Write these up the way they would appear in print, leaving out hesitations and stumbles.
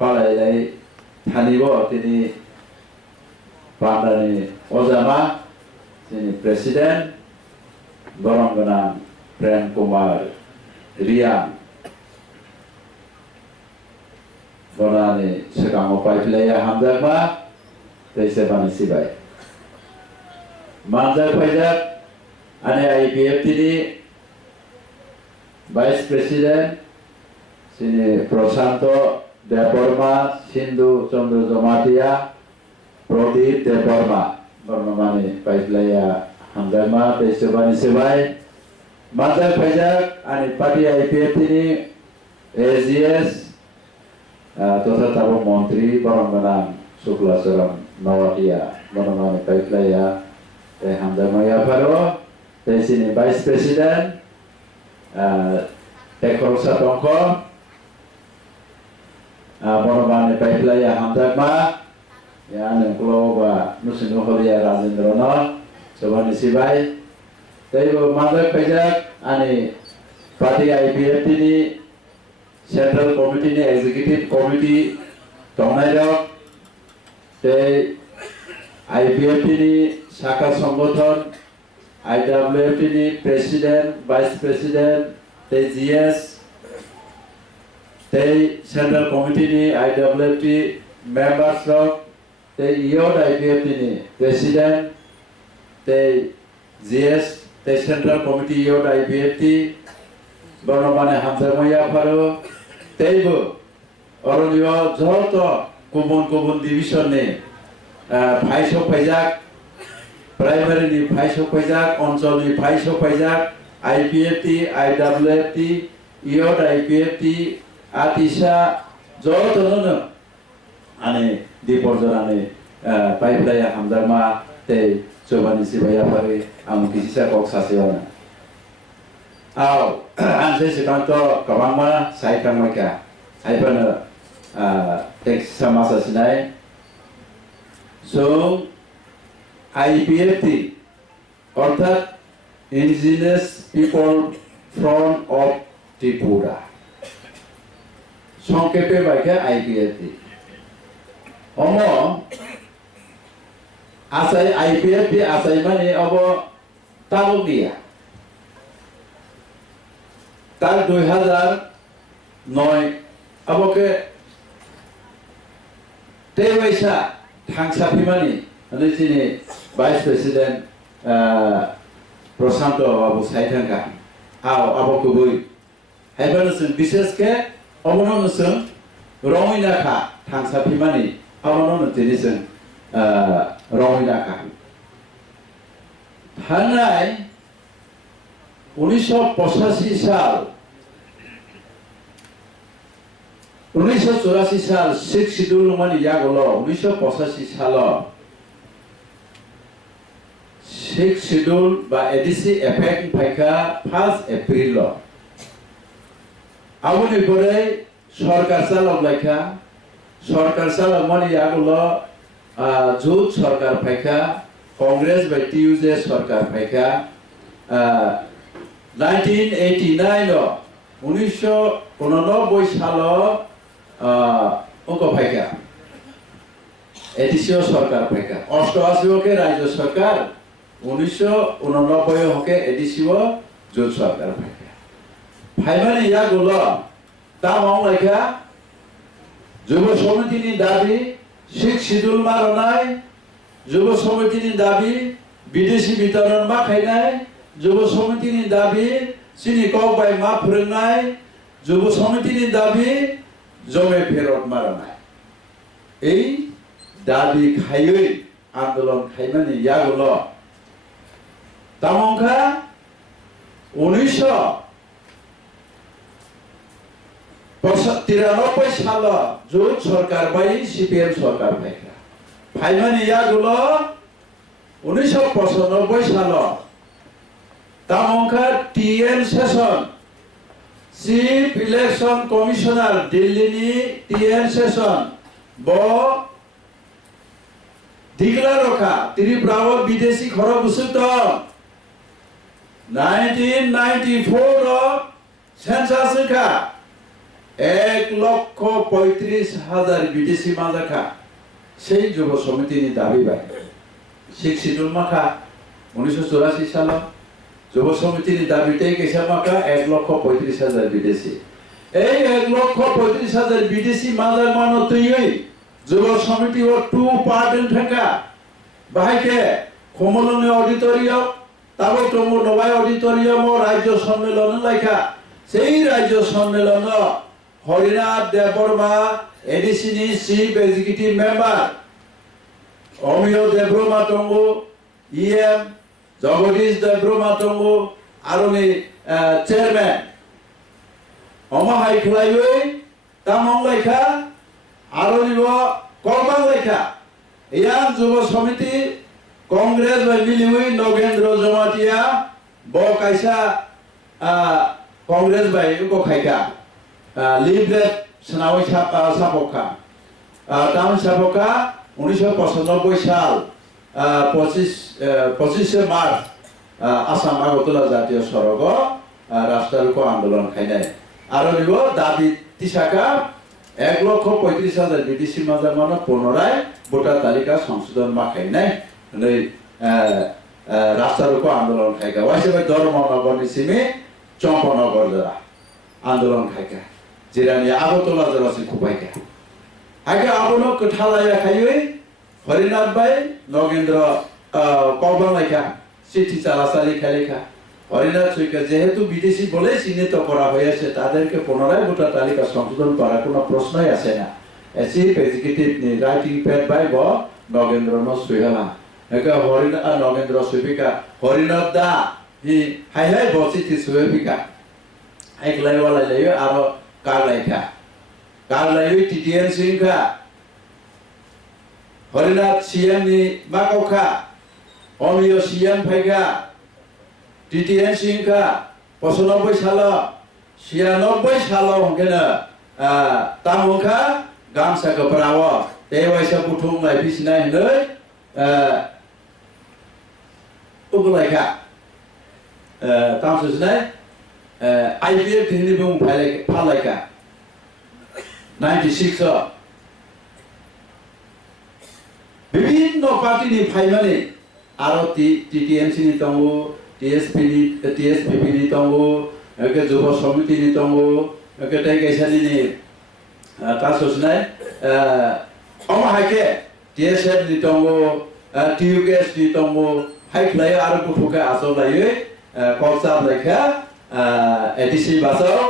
পালাইলাই থানিব তিনি পান্ডানি অজামা তিনি প্রেসিডেন্ট গরমগোনাं প্রেম কুমাर रियां गनानि सिगाङाव पाइपलाया हामजागमा दैसेबानि सिबाय मानजाग फाइजाग आने आईपीएफटीनि वाइस प्रेसिडेंट सिनि प्रशांत देवबर्मा सिंधु चंद्र जमातिया प्रदीप देवबर्मा बर्मानि पाइपलाया हामजागमा दैसेबानि सिबाय मानजाग फाइजाग आने पार्टी आईपीएफटीनि एजीएस तथा ताबो मंत्री बरंगोनां शुक्लाचरण नवाटिया बरमानि पाइपलाया हामजागमाया फारो सिनि वाइस प्रेसिडेंट टेकरसा दंख बरमानि पाइपलाया हामजागमा या नोंखौबा नुसिनो हलिया राजेंद्रन सबानि सिबाय दैबो मानजाग फाइजाग आनि पार्टी आईपीएफटीनि सेंट्रल कमिटी ने एग्जीक्यूटिव कमिटी दंनायरक ते आईपीएफटी नि शाखा संगठन आईडब्ल्यूएफटी नि प्रेसिडेंट वाइस प्रेसिडेंट ते जीएस ते सेंट्रल कमिटी नि आईडब्ल्यूएफटी मेंबर्स रक ते इयोड आईपीएफटी नि प्रेसिडेंट ते जीएस ते central committee इयोड IPFT बरमानि हामजागमाया pharaoh तेबो Arniya जत गुबुन गुबुन डिविजन ने फाइसो फाइजाक प्राइमारी नि फाइसो फाइजाक अंचल नि फाइसो फाइजाक आईपीएफटी आईडब्ल्यूएफटी इयोड आईपीएफटी आतिशा जतनो आने दिपरजनाने पाइपलाया हामजागमा ते जबानि सिबाया फारे आं किसिसा कक सासेयावनो आव आंसे सिगांथ गोबांमा सायखांमायखा सायफानो टेक्स समासा सिनाय जों आईपीएफटी अर्थात indigenous people front of Tripura संक्षेपे बायखा आईपीएफटी अमो आसाय आईपीएफटी आसाय माने अब तालुकनिया तार 2009 अब के तेवैसा थांसाफिमानि अनि सिनि वाइस प्रेसिडेंट प्रशांत बाबू साइथांगा आव आबको बुइ हायबानो जों विशेष के अबनो जों रङिनाखा थांसाफिमानि अबनो नतिनि जों रङिनाखा थांनाय 1985 साल 1984 साल 6 शेड्यूल माने यागलो 1985 साल 6 शेड्यूल बा एडिसी इफेक्ट फाइका 1 एप्रिल आउनि परे सरकार सालाव लायखा सरकार सालाव माने यागलो जुट सरकार फाइका कांग्रेस बाय टीयूजे सरकार फाइका 1989 1989 साल उनको फाइका एडिसियो सरकार फाइका 88 के राज्य सरकार 1989 होके एडिसियो जुट सरकार फाइका फाइमानि या गुलो दामाव लायखा जुब समितिनि दाबी 6 शेड्यूल मारनाय जुब समितिनि दाबी विदेशी वितरण मा खायनाय जुब समितिनि दाबी सिनि कक बाय मा फोरोंनाय जुब समितिनि दाबी जमे फेरत मारनाय ए दाबी खायै आंदोलन खायमानि यागुलो तामंखा 1993 साल जुट सरकार बाय सीपीएम सरकार फाइका फाइमानि यागुलो 1995 साल तामंखा TN Seshan chief election commissioner Delhi TN Seshan ब दिगला रखा त्रिपुरा विदेशी खर बुसुत 1994 सेंसास का 1,35,000 বিদেশি মাজাখা সেই যুব সমিতিনি দাবি বাই সিক্স শিডিউল মাখা 1984 সাল যুব সমিতিনি দাবিতে গেছে মাখা 1,35,000 বিদেশি এই 1,35,000 বিদেশি মাজার মানো তুই যুব সমিতি ও 2 পার্ট থাকা বাহাইকে খমলনে অডিটোরিয়াম তাবো টমো নবাই অডিটোরিয়াম রাজ্য সম্মেলন লাইকা সেই রাজ্য সম্মেলন হরিনাথ দেববর্মা এডিসিনি chief executive member Amiya Debbarma টঙ্গু ইএম জগদীশ দেববর্মা টঙ্গু আরনি চেয়ারম্যান অমাহাই খলাইবে তামং লাইকা আরনিব কলবাং লাইকা ইয়াং যুব সমিতি কংগ্রেস বাই মিলিউই নগেন্দ্র জমাতিয়া ব কাইসা কংগ্রেস বাই উকো খাইকা লিডলেট সনাওই সাপকা তাম সাপকা 1995 সাল 25 মার্চ আসাম আগরতলা জাতীয় সড়ক রাষ্ট্রায়ত্ত আন্দোলন খাইনাই আরো নিব দাবি তিসাকা 1,35,000 বিদেশি মাজার মানো পুনরায় ভোটার তালিকা সংশোধন মাখাইনাই नै রাষ্ট্রায়ত্ত আন্দোলন খাইকা ওয়াইসে ধর্মনগর সিমে চম্পনগর জরা আন্দোলন খাইকা जिरानि আগরতলা जरासि खुबाइका आगे आबनो कथालाया खायै हरिनाथ बाई नगेंद्र कलबां लाइका चिठी चालाचाली खालेखा हरिनाथ सुइका जेहेतु विदेशी বলে চিহ্নিত করা হয়েছে তাদেরকে পুনরায় ভোটার তালিকা সংশোধন করার কোনো প্রশ্নই আসে না চিফ এক্সিকিউটিভ নি রাইটিং প্যাড বাই ব নগেন্দ্র সুইহালা একা হরিনাথ নগেন্দ্র সুইকা হরিনাথ দা হি হাই হাই বচিতি সুইকা একলাই ওয়ালা লাইयो आरो Karlaika, Karlayu Titian Singha, Horinath Sian ni Makoka, Omio Sian Paiga, Titian Singha, Posonoboy Salo, Sianoboy Salo, Gena, Tamuka, Gamsa Kaprawa, Dewaisa Putung like Pisna in the Ugulaika, Tamsus night. IPF Tinibung Palaka 96 বিভিন্ন party নি ফাইমানে আরো টিটিএমসি নি তঙ্গু টিএসপিপি নি তঙ্গু একে যুব সমিতি নি তঙ্গু একে তাই গেছানি নি তাসুসনাই অমাহাকে টিএসএফ নি তঙ্গু টিউকেএস নি তঙ্গু হাইখলাই আরো গুঠুকে আসলাইয়ে কলসাব লেখা এডিসি বাসাও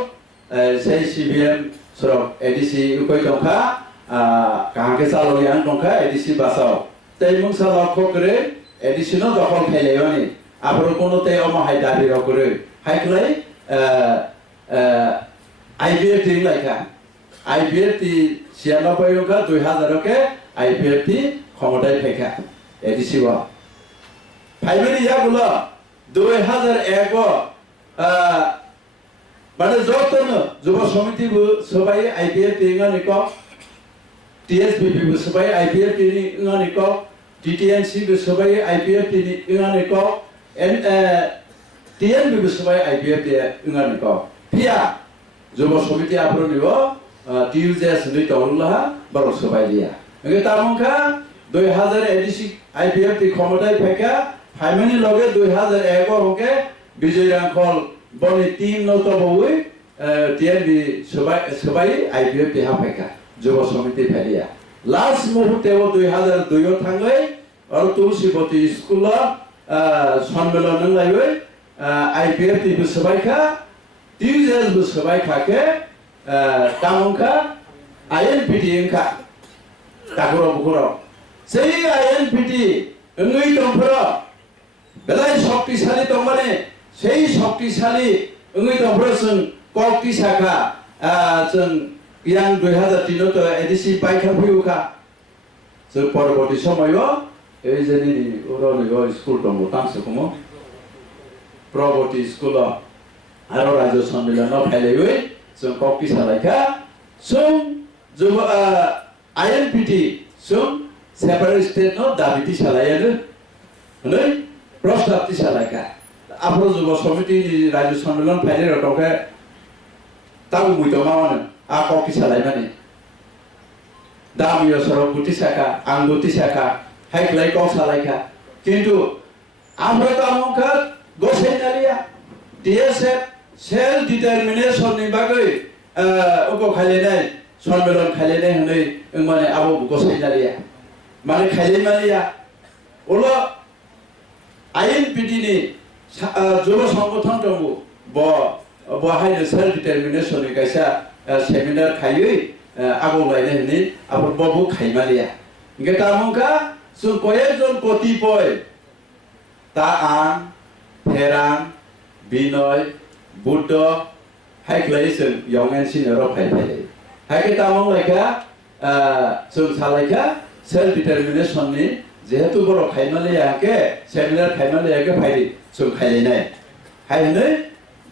সেই সিবিএম সরব এডিসি উকই দংখা কাহাকে চাললিয়ান দংখা এডিসি বাসাও তাই মুংসা লক্ষ্য করে এডিসিনো দখল খাইলাইবানি আবার কোনোতে অমাহাই দাবি করে হাইখলাই আইপিএফ টি লাইকা আইপিএফ টি 96 কা 2000 কে আইপিএফ টি ক্ষমতায় ফেকা এডিসি ওয়া ফাইমানি ইয়াগুলো 2001 মানে যতন যুব সমিতি সবাই আইপিএফ টিঙানিক টিএসপিপি সবাই আইপিএফ টিঙানিক টিটিএনসি সবাই আইপিএফ টিঙানিক টিএনবি সবাই আইপিএফ টিঙানিক পিয়া যুব সমিতি আপ্রনিব টিউজেস নি তললাহা বড় সবাই দিয়া এগে তামখা 2000 এডিসি আইপিএফ টি ক্ষমতায় ফেকা ফাইমানি লগে 2001 হকে বিজয় রাঙ্কল বনি টিম নতবই টিএনবি সবাই আইপিএফ টি হাফেকা যুব সমিতি ফেলিয়া লাস্ট মুহূর্তে 2002 থাঙ্গৈ আর তুলসীবতী স্কুল সম্মেলন লাইবে আইপিএফ টি সবাইখা টিউজেস সবাইখাকে তামংখা আইএনপিটি এনখা তাকুর বুকুর সেই আইএনপিটি এঙ্গই দংফর বেলাই শক্তিশালী দংমানে সেই শক্তিশালী এঙ্গই দংফর जों কক্তি শাখা जों ইয়াং 2003 তো এডিসি পাইখা ফিউখা जों পরবর্তী সময়ও এই যে নি ওরনিও স্কুল দং তামসুকমো প্রবর্তী স্কুল আরো রাজ্য সম্মেলন ফাইলাইবে जों কক্তি শালাইখা जों আইএনপিটি जों সেপারেট স্টেট নো দাবিটি শালাইয়ানো হলে প্রস্তাবটি শালাইখা আপন যুব সমিতি রাজ্য সম্মেলন ফাইলে রটকে তাও মুইতো মাওয়ানো kok salai mani dam yo soro guti saka ang guti saka hai klai kok salai ka kintu amra ta mongka gosai nalia DSF self determination ni bagai uko khale nai সম্মেলন খাইলে নাই হলে মানে আবু গসাই নালিয়া মানে খাইলে মালিয়া ওলো আইন পিটিনি যুব সংগঠন দङ बहायनो सेल्फ डिटरमिनेशन नि कायसा सेमिनार खायै आगो लायने हने आबो बबु खाइमालिया इंगे तामंका सुन कयेकजन कतिपय ता आं फेरां बिनय बुद्ध हाइक्लाय जों यंगेन सिनार फाइफाय हाइके तामं लायका जों सालायका सेल्फ डिटरमिनेशन नि जेहेतु बर खाइमालिया के सेमिनार खाइमालिया के फाइदि जों खाइनाय हाइने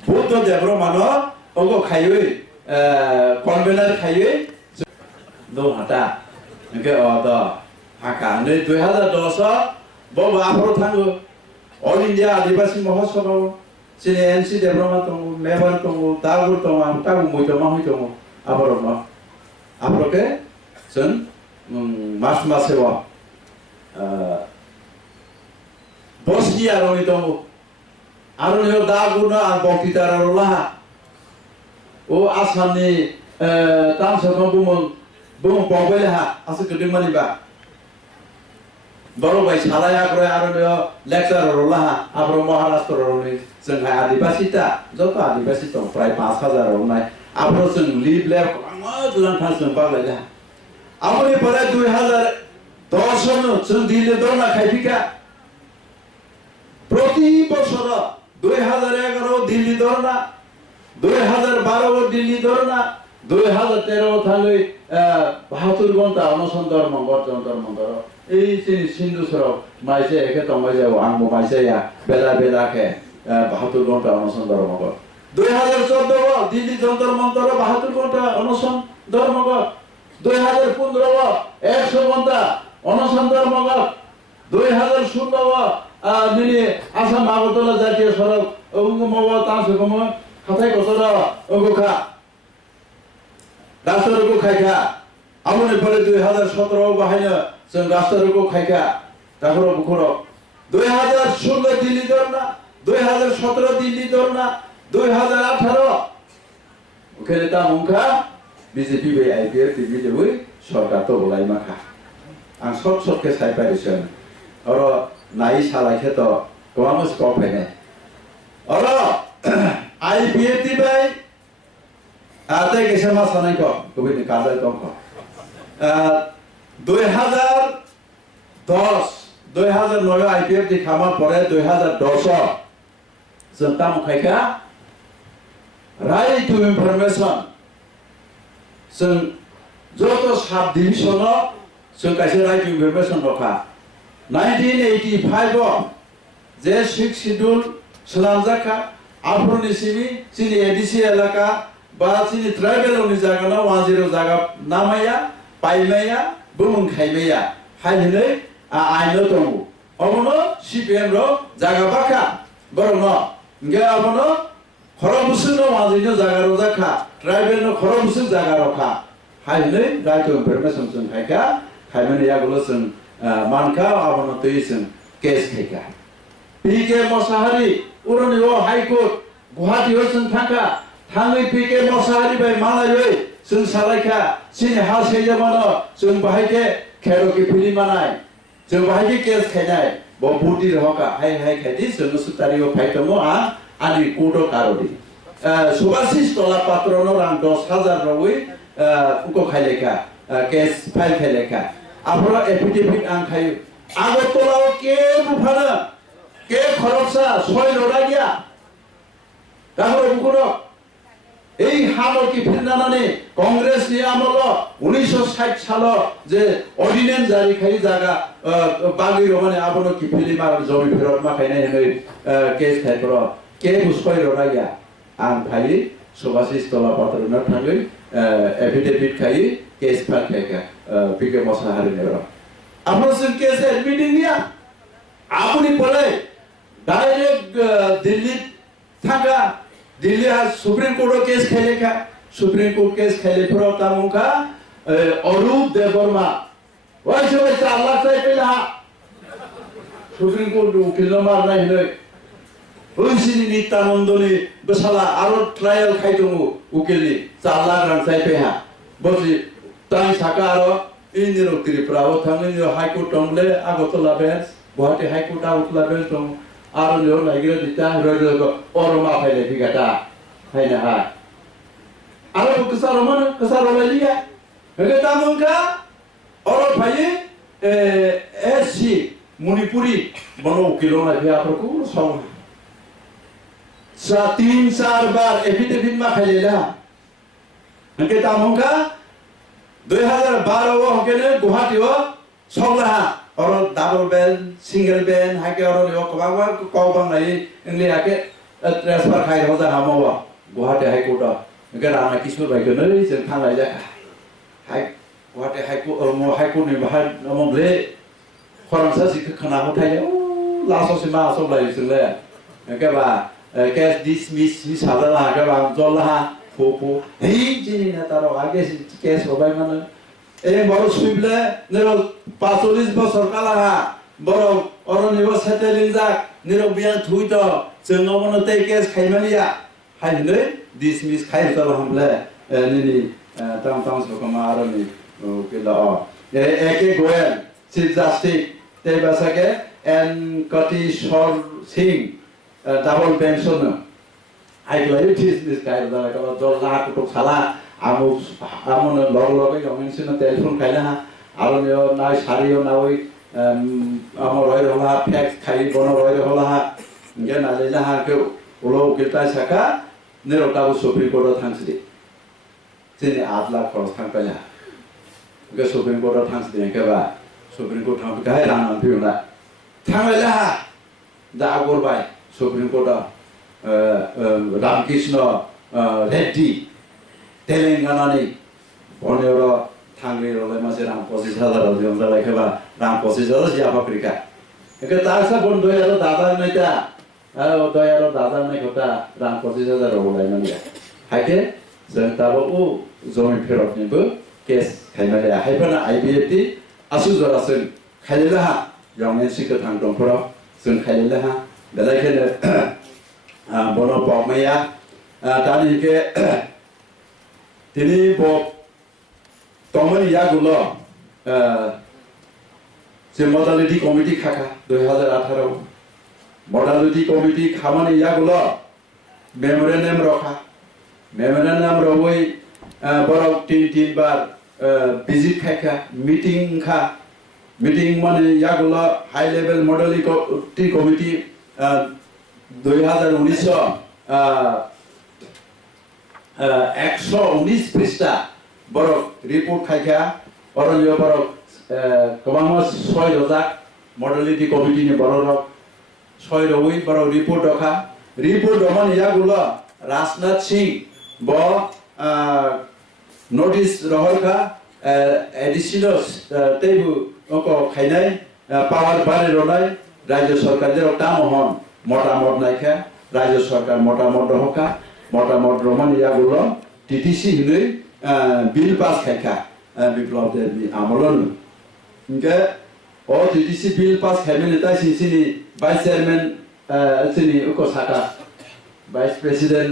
बुद्ध देब्र मानो ओगो खायै कन्वेनर खायै दो हाटा इंगे अद हाका नै 2010 बबो आफरो थांगो ऑल इंडिया आदिवासी महोत्सव सिने एनसी देब्रमा दङ मेबर दङ दागु दङ तागु मोइतो माहै दङ आफरो आफरोके जों मास मासेवा बसनिया रनि दङ आरो नेव दागुना आं बक्तितारला ओ आसामनि तामसमा बुमं पगबेलेहा आसे गदि मानिबा बरबाय सालाया ग्रय आरो नेव लेक्चाररला आब्र महाराष्ट्र रनि जोंहा आदिवासीता जत आदिवासी दं प्राय 5000 रनाय आब्र जों लिभ लेब लांथा जों बागलायला आमनि परे 2010 जों दिल्ली दरना खायफिका प्रति बছর 2011 दिल्ली धरना 2012 दिल्ली धरना 2013 थांगै 72 घंटा अनशन धर्मंगर जंतर এই सिंधु सराव माइसे एके तंबाय जाव आंबो माइसेया बेला बेला के 72 घंटा अनशन धर्मंगर 2014 दिल्ली जंतर मंतर 72 घंटा अनशन धर्मंगर 2015 100 घंटा अनशन धर्मंगर 2016 निनि आसाम आगरतला जातीय सड़क उंगमवा तासगम हाथाय गसरा उंगखा राष्ट्रको खायखा आमने परे 2017 बाहायनो जों राष्ट्रको खायखा ताखरो बुखरो 2016 दिल्ली धरना 2017 दिल्ली धरना 2018 ओखेले तामुंखा बीजेपी बे आईपीएफ टीवी देबै सरकार तो बलाय माखा आं सट के साइपारिसन और नाई सालायखे तो गवामस कफेने और आईपीएफ टी बाय आते केसे मा सानाय को कबिनि काजाय दं को 2009 आईपीएफ टी खामा परे 2010 जोंता मखायखा राइट टू इनफरमेशन जों जतो साब डिविजन जों कायसे राइट टू इनफरमेशन रखा 1985 जे 6 शिड्यूल सलामजाखा आफरनि सिनि एडिसि एलाका बा सिनि ट्राइबेलनि जागाना 10 जागा नामाया पाइमाया बुमुं खाइमाया हायनै आइनो दङ अबनो सीपीएम रो जागा बाखा बरनो इंगे अबनो खरबुसनो 10 जागा रो जाखा ट्राइबेल नो खरबुस जागा रखा हायनै राइट टू इनफरमेशन जों खायखा खायमाने यागुलो जों मानका आबनो तैसन case खायखा PK Mosahary उरनियो high court Guwahati जों थांखा थाङै पीके मोसाहारी बाय मालायै जों सालायखा सिनि हा सेजमानो जों बाहायके खेरकी फिलिमानाय जों बाहायके केस खायनाय बुद्धि रहका हाय खायदि जों सुतारियो फाइटमो आनि कोर्ट कारोदि सुभाषिस तला पात्रनो रां 10000 रवै उको खायलेखा केस फाइल खायलेखा आफरो एफिडेविट आं खायो आगरतलाव के बुफानो के खरबसा सय लड़ा गया दाहरो बुकुरो এই হামল কি ফিরনানানি কংগ্রেস নি আমল 1960 সাল যে অর্ডিন্যান্স জারি খাই জায়গা বাগি রমানে আবনো কি ফিলিমার জমি ফেরত মাখাইনাय হनै কেস খাইपर के बुसफाय रनाया आं फाइ सुभाषिस तला पात्रनो थाङै एफिडेविट खाइ केस फाइल खायखा पीके मोसाहारी ने आपन जों केस एडमिटिं निया आपुनि पले डाइरेक्ट दिल्ली थांगा दिल्ली सुप्रीम कोर्ट केस खेलेखा सुप्रीम कोर्ट केस खाइलेफोराव तामुखा अरूप देवबर्मा ওই সবাই 4 লাখ চাই পেলা সুপ্রিম কোর্ট উকিল মারনাই হই ওইসিনি নিত্যানন্দনি বসালা আরো ট্রায়াল খাইদমু উকিলনি 4 লাখ রাং চাই পেহা বসি তাই সাকা আরো ইনির ত্রিপুরাও থাঙ্গি হাইকোর্ট টংলে Agartala bench Guwahati high court Agartala bench টং আরো নিও নাইগিরা দিতা রইল অরমা ফাইলে ফিগাটা ফাইনা হা আরো কসারমালিয়া হেগে তামুনকা और भाई ऐसी मणिपुरी बनो किलो ना भी आप को सॉन्ग 3-4 बार एफिडेविट में खाइलेला उनके तामुका 2012 वो होके गुवाहाटी वो सॉन्ग और डबल बेन सिंगल बेन हाके और यो कबावा कौबंग नहीं इंग्लिश आके ट्रांसफर खाई होता हम वो गुवाहाटी हाई कोर्ट उनके राना किशोर भाई को नहीं जन थांग लाइजा हाई गुवाहाटी हाइकोर्ट नि बाहाय नमले खरंसा सिख खना होथाय लासोसे मा सबलाय जोंले केबा केस डिसमिस हिसाबा ला केबा जलहा फोफो हे जिनि ना तारो आगे केस होबाय माने ए बरो सुइबले नेरो 45 বছর काला बरो अरनिबो सेटेलिंग जा नेरो बिया थुइतो जोंनो मनते केस खाइमानिया हायनै डिसमिस खाइतो हमले निनि ताम ताम सखमा आरनि ओके ला एके गोयल चीफ जस्टिस ते बासाके एन कति सर सिंह डबल पेंशन आइलाय डिसमिस खाइ दा का जल्ला कुटो खाला आमु आमन लग लगे गमेन्सिन टेलिफोन खाइला आरो नियो नाय सारियो नावै आमो रय रहला फैक्स खाइ बन रय रहला गे नालेला हाके उलो गिलता साका नेरताबो सुप्रीम कोर्ट थांसि जेने 8 लाख खरस थांबायला गे सुप्रीम कोर्ट थांसि देंकेबा सुप्रीम कोर्ट थांबाय रांनानै फैयोना थांबायला दा आगरबाय सुप्रीम कोर्ट रामकृष्ण रेड्डी तेलेंगानानि बनेर थांगे रले मासे राम 25,000 जन जालायखेबा राम 25,000 जिया फाफ्रिका एके तारसा बन 2000 दादा नैता 2000 दादा नै खता राम 25,000 होलायनानै हाके जों दाबो उ जमि फेरतनिबो केस खाइनाले हायफाना आईबीएफटी आसु जरासों खाइलेला यंगमेनसि गोथां दंफोराव जों खाइलेला बेलायखेनो बनो पकमाया दानिके दिनै ब तमनि यागुलो जे मडालिटी कमिटी खाखा 2018 मडालिटी कमिटी खामानि यागुलो मेमोरेन्डाम रखा मेमोरेन्डाम रवै बरक 3 बार विजिट खायखा मीटिंग माने यागुलो हाई लेवल मडालिटी कमिटी 2019 119 पृष्ठा बरक रिपोर्ट खायखा और यो बरक कबामस 6,000 मडालिटी कमिटी नि बरक 6 रवै बरक रिपोर्ट रखा रिपोर्ट रमन यागुलो राजनाथ सिंह ब नोटिस रहलखा एडिशनल तेबु ओको खाइनाय पावर बारे रनाय राज्य सरकार जे तामहन मोटामोट नायखा राज्य सरकार मोटामोट रहका मोटामोट रमन यागुलो टीटीसी हिनै बिल पास खायखा बिप्लब देवनि आमलन इनके ओ टीटीसी बिल पास खायमेनि ताइ सिनि वाइस चेयरमैन सिनि ओको साका वाइस प्रेसिडेंट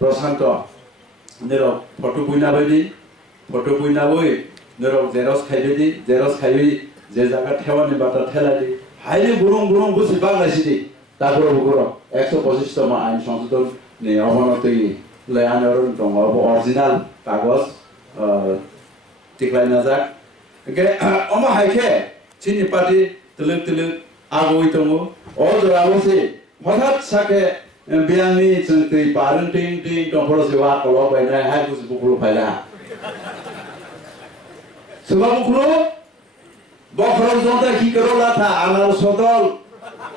प्रशांत नेरो फोटो बुइनाबैदि फोटो बुइनाबै नेरो जेरक्स खाइबेदि जेरक्स खाइबि जे जागा थेवानि बाटा थेलादि हाइले गुरुं बुसि बांलायसिदि दागुरो बुगुरो 125 तम आइन संशोधन नि अवनति लयानर दङ अरिजिनल कागज टिक्लाइना जा के अमा हाइखे चिनि पार्टी तलुक आगोइ दङ अ जरावसे हठात साके बियांनि जोंतै बारन टिं दंफोर सेवा कल बायनाय हाय बुसि बुकुल फायला सेवा बुकुल बखरम जंता की करोला था आनार सदल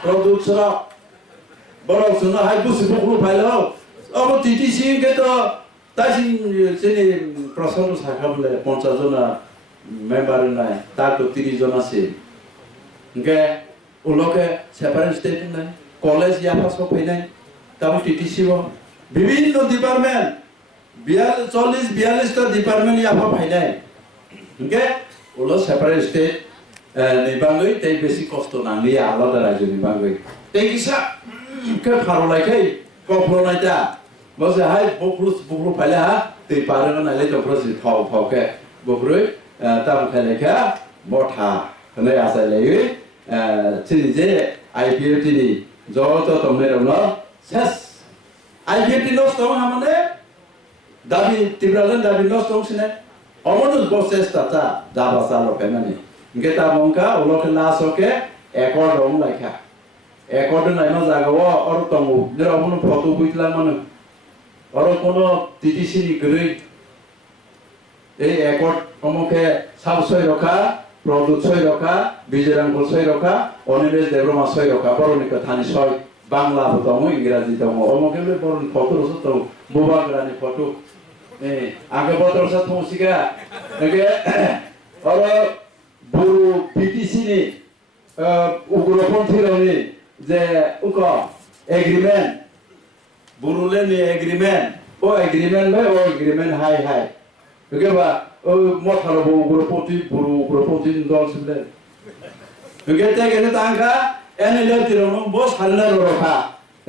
प्रदूषण बरक सुनो हाय बुसि बुकुल फायला अब टीटीसी के तो तासिन जेनि प्रश्न साखाबले 50 जना मेम्बार नाय ताको 30 जना से के उलोके सेपारेट स्टेट नाय कॉलेज या पास फैनाय ताबो टीटीसी वो विभिन्न डिपार्टमेंट 40-42টা ডিপার্টমেন্ট ইয়াফা ফাইনাই ওকে ওলো সেপারেট স্টেট নিবাঙ্গই তাই বেশি কষ্ট নাঙ্গি আলাদা রাজ্য নিবাঙ্গই তাই কিসা কে ফারলাইখাই কফলনাইতা বসে হাই বকলু ফাইলে হা তুই পারে না নাইলে তফরসি ফাওকে বকরুই তাম খাইলেখা বঠা হনে আসাইলাই চিনি যে আইপিএফটি নি যত তমনেরনো শেষ আইপিএফটি নষ্ট হামানে দাবি ত্রিপুরালেন দাবি নষ্ট হচ্ছে অমনুষ বসেস্তা তা দাবা চালো ফেমানি ইনকে তা মংকা ওলকে লাসকে একর রং লাইখা একর নাইনো জাগাও অর তঙ্গু যেরা অমনু ফটো বুইতলা মানে অর কোনো টিটিসিনি গরই এই একর অমকে সাবসই রখা প্রদুত সই রখা বিজয়রাঙ্গল সই রখা অনিমেষ দেবরমা সই রখা বরনিক থানি সই বাংলা দङ ইংরাজি দङ অমকে বরন ফটো রস তো বুবাগ্রানি ফটো आगे बतर सा थोसिका नगे और बुरु पीटीसी नि उग्रपन्थी रनि जे उको एग्रीमेंट बुरुले नि एग्रीमेंट ओ एग्रीमेंट हाय नगे बा ओ मथारो उग्रपन्थी बुरु उग्रपन्थी दल सिमले नगे तेगे तांका एनले तिरनो बस हालना रखा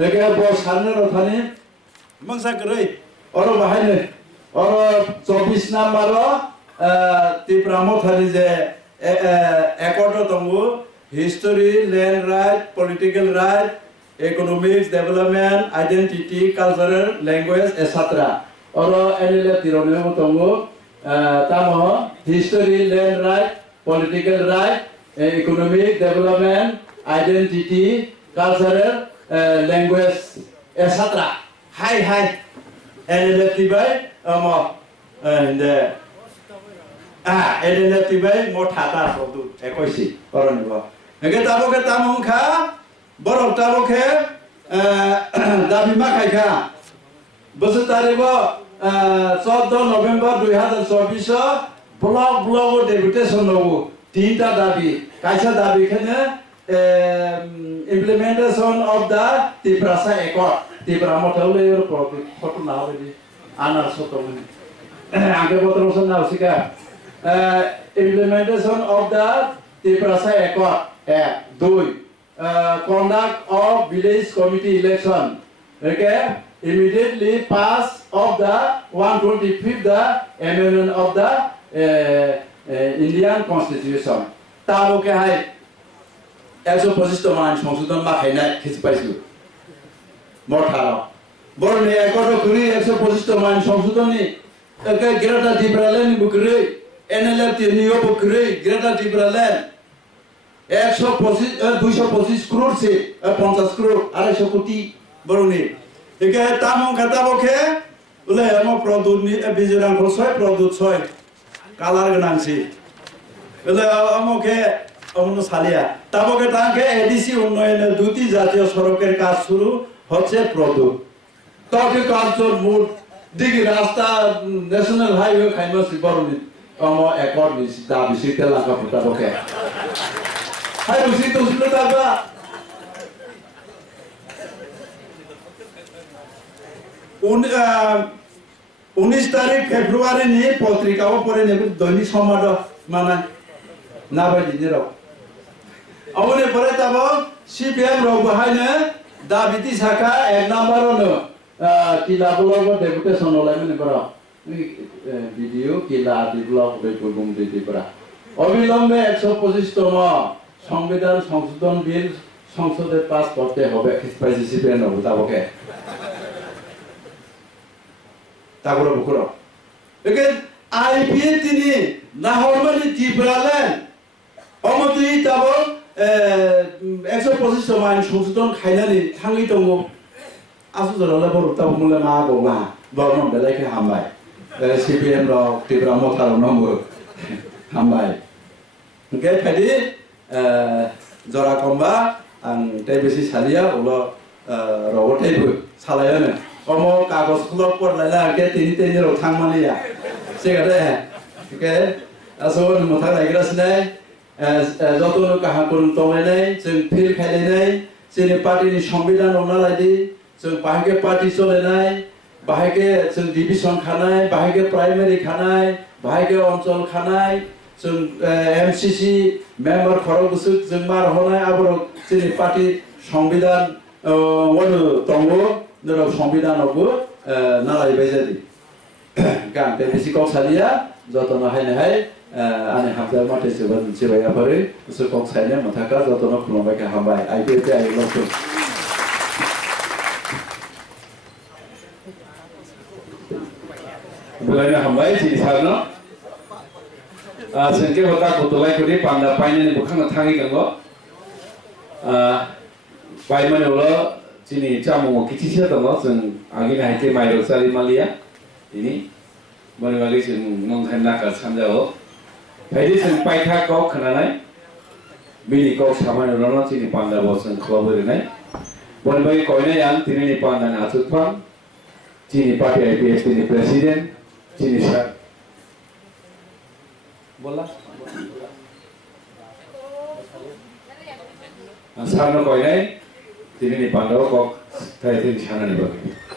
नगे बस हालना रथानि मंसा गरै और बाहायनो और 24 नंबर त्रिपुरा मथारी जे एकट दंगु history land right political right economics development identity cultural language etcetera और एनएलए तिरने दंगु तामो history land right political right economic development identity cultural language etcetera हाय एनएलए तिबाय अमो इंदे एनएलए तिबाय मथाता प्रदु 21 परनिबो नगे ताबोके तामंखा बरक ताबोके दाबि माखायखा बोसोर तारिखो 14 नभेम्बर 2024 ब्लग डेपुटेशन नगु तीनटा दाबि कायसा दाबि खने implementation of the Tiprasa Accord Tipra Motaule Foto Naudi Anar Sotomi Anke Botrosa Nausika implementation of the Tiprasa Accord Dui conduct of village committee election okay immediately pass of the 125th the amendment of the Indian Constitution Taboke Hai 125 মান সংশোধন মাখাইনা কিছু পাইছিল মঠারা বরনে একটো করি 125 মান সংশোধনী একে Greta টিব্রালেন বুকরে NLF নিও বুকরে গ্রেটা টিব্রালেন 225 crore से 50 crore 250 কোটি বরনে একে তামং খাতাবকে বলে আমো প্রদুনি বিজরাং খসয় প্রদুত ছয় কালার গনাংসি বলে আমকে অমনো সালিয়া তাবকে তাকে এডিসি উন্নয়নের দুটি জাতীয় সড়কের কাজ শুরু হচ্ছে প্রদু তবে কালচর মোট দিকে রাস্তা ন্যাশনাল হাইওয়ে খাইমাসি বরনি অম একর দিছি দা বিসি তেলাকা ফুটাবকে হাই বুঝি তো শুনে দাবা 19 তারিখ ফেব্রুয়ারি নি পত্রিকাও পড়ে নেব দৈনিক সংবাদ মানে না বাজি নিরাও अवने परे तब सीपीएम रौबहायने दाबिति साखा एक नम्बरनो किला ब्लग डेपुटेशन लायमने परा भिडियो किला दि ब्लग बेगुम दिति परा अविलंबे 125 तम संविधान संशोधन बिल संसदे पास करते হবে কিসপাইসি सीपीएम তাবকে তাগরো বকরো একে আইপিএ তিনি নাহরমানি ত্রিপুরালেন অমতুই তাবো 125 मान संशोधन खायनानै थाङै दङ आसुजरालाय बरताव मुला मा गमा बरन बेलायखे हामबाय सीपीएम र टिब्रा मथाराव नंगो हामबाय ओके फायदि जरा कमबा आं टेबेसि सालिया उलो रगथैबो सालायानो अम कागज खलक पडलायला के तिनि तिनि र थांमानिया सेगादे ओके आसो मथा लायग्रासिनाय যতন কাহা করুন তলাইনাই जों ফিল খাইলাইনাই जोंनि पार्टीनि संविधान हमना लायदि जों बाहागे पार्टी चलायनाय बाहायगे जों डिभिजन खानाय बाहायगे प्राइमारि खानाय बाहायगे अंचल खानाय जों एमसिसि मेम्बार खर गुसु जों मार हनाय आबरो जोंनि पार्टी संविधान वनु दंगो नराव संविधानावबो नालायबाय जादि गां बे बिसिकौ सालिया जतन हायनाय आनि हाबजा मथे सेबाया फरे सुकौ सायने मथाका जतन खुलुमबाय का हाबाय आइपीएफए आइ लखौ बुलायनो हामबाय जि सारनो संखे हता गतलाय खुदि पान्दा पाइने बुखांना थाङि गंगो पाइमानेवल जिनि चामो किथिसे दङ जों आगिना हायते माइरौ सारि मालिया दिनि मनवालि जों नंथाय नाका सानजाओ फायदि जों पाइथा कौ खोनानाय बिनि कौ सामानेवल जिनि पान्दा बसन खलाबोरनाय बनबाय कयनाय आं दिनि पान्दा नाचुतफां जिनि पार्टी आईपीएफ नि प्रेसिडेंट जिनि सर बोला सारनो कयनाय दिनि पान्दाव कौ थाय थाय सानानि बागै